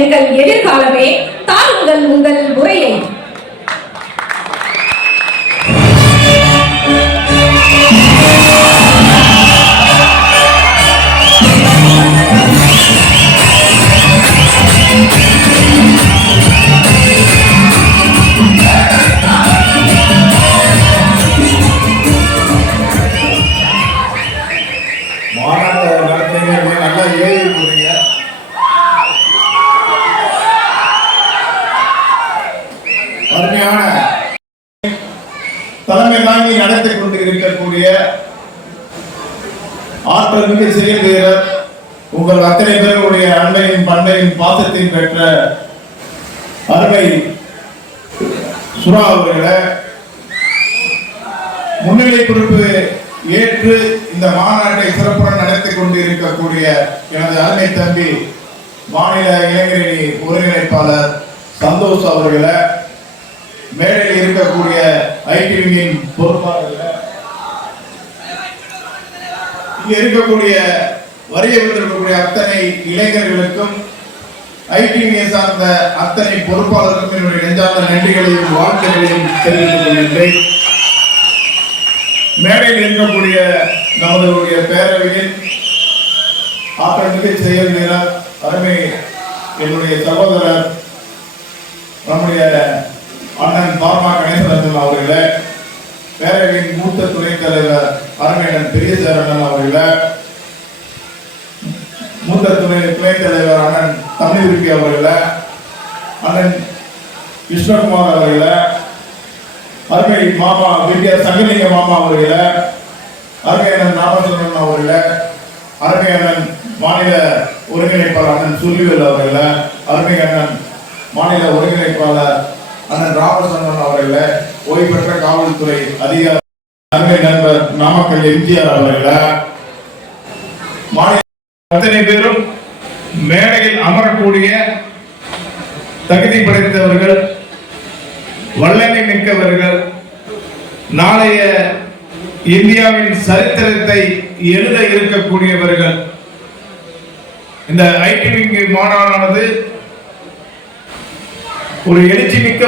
எங்கள் எதிர்காலமே. தாருங்கள் உங்கள் உரையை. அருமையான தலைமை தாங்கி நடத்தி கொண்டு இருக்கக்கூடிய ஆற்றல் மிகு செயல் வீரர், உங்கள் அத்தனை பேருடைய அன்பையும் பண்பையும் பாசத்தையும் பெற்ற அருமை சுரா அவர்களை முன்னிலை பொறுப்பு ஏற்று இந்த மாநாட்டை சிறப்புடன் நடத்தி கொண்டு இருக்கக்கூடிய எனது அருமை தம்பி மாநில இளைஞரணி ஒருங்கிணைப்பாளர் சந்தோஷ் அவர்களை, மேடையில் இருக்கக்கூடிய ஐடிவியின் பொறுப்பாளர்கள், இங்க இருக்கக்கூடிய வரையப்பட்டிருக்கக்கூடிய அத்தனை இளைஞர்களுக்கும் ஐடிவியை சார்ந்த அத்தனை பொறுப்பாளர்களுக்கும் என்னுடைய நெஞ்சார்ந்த நன்றிகளையும் வாழ்த்துக்களையும் தெரிவித்துக் கொள்கின்றேன். மேடையில் இருக்கக்கூடிய நமது பேரவையில் ஆற்றல் மிகு செயல் வீரர் அருமை என்னுடைய சகோதரர் நம்முடைய அண்ணன் பார்மா கணேசன் அவர்களே, பேரவையின் மூத்த துணைத் தலைவர் அருமையண்ணன் பெரியசேரண்ணன் அவர்களே, மூத்த துணைத் தலைவர் அண்ணன் தமிழ்விக்கி அவர்களே, அண்ணன் கிருஷ்ணகுமார் அவர்களே, அருமை மாமா வித்யா சங்கலிங்க மாமா அவர்களே, அருமையண்ணன் ராமச்சந்திரன் அவர்களே, அருமையண்ணன் மாநில ஒருங்கிணைப்பாளர் அண்ணன் சுல்லிவேல் அவர்களே, அருமையண்ணன் மாநில ஒருங்கிணைப்பாளர் அண்ணன் ராமச்சந்திரன் அவர்களே, ஓய்வு பெற்ற காவல்துறை அதிகாரி அருமை நண்பர் நாமக்கல் எம்ஜிஆர் அவர்களே, மாநில அத்தனை பேரும் மேடையில் அமரக்கூடிய தகுதி படைத்தவர்கள், வல்லமை மிக்கவர்கள், நாளைய இந்தியாவின் சரித்திரத்தை எழுத இருக்கக்கூடியவர்கள். இந்த ஐடிவி மாநாடானது ஒரு எழுச்சி மிக்க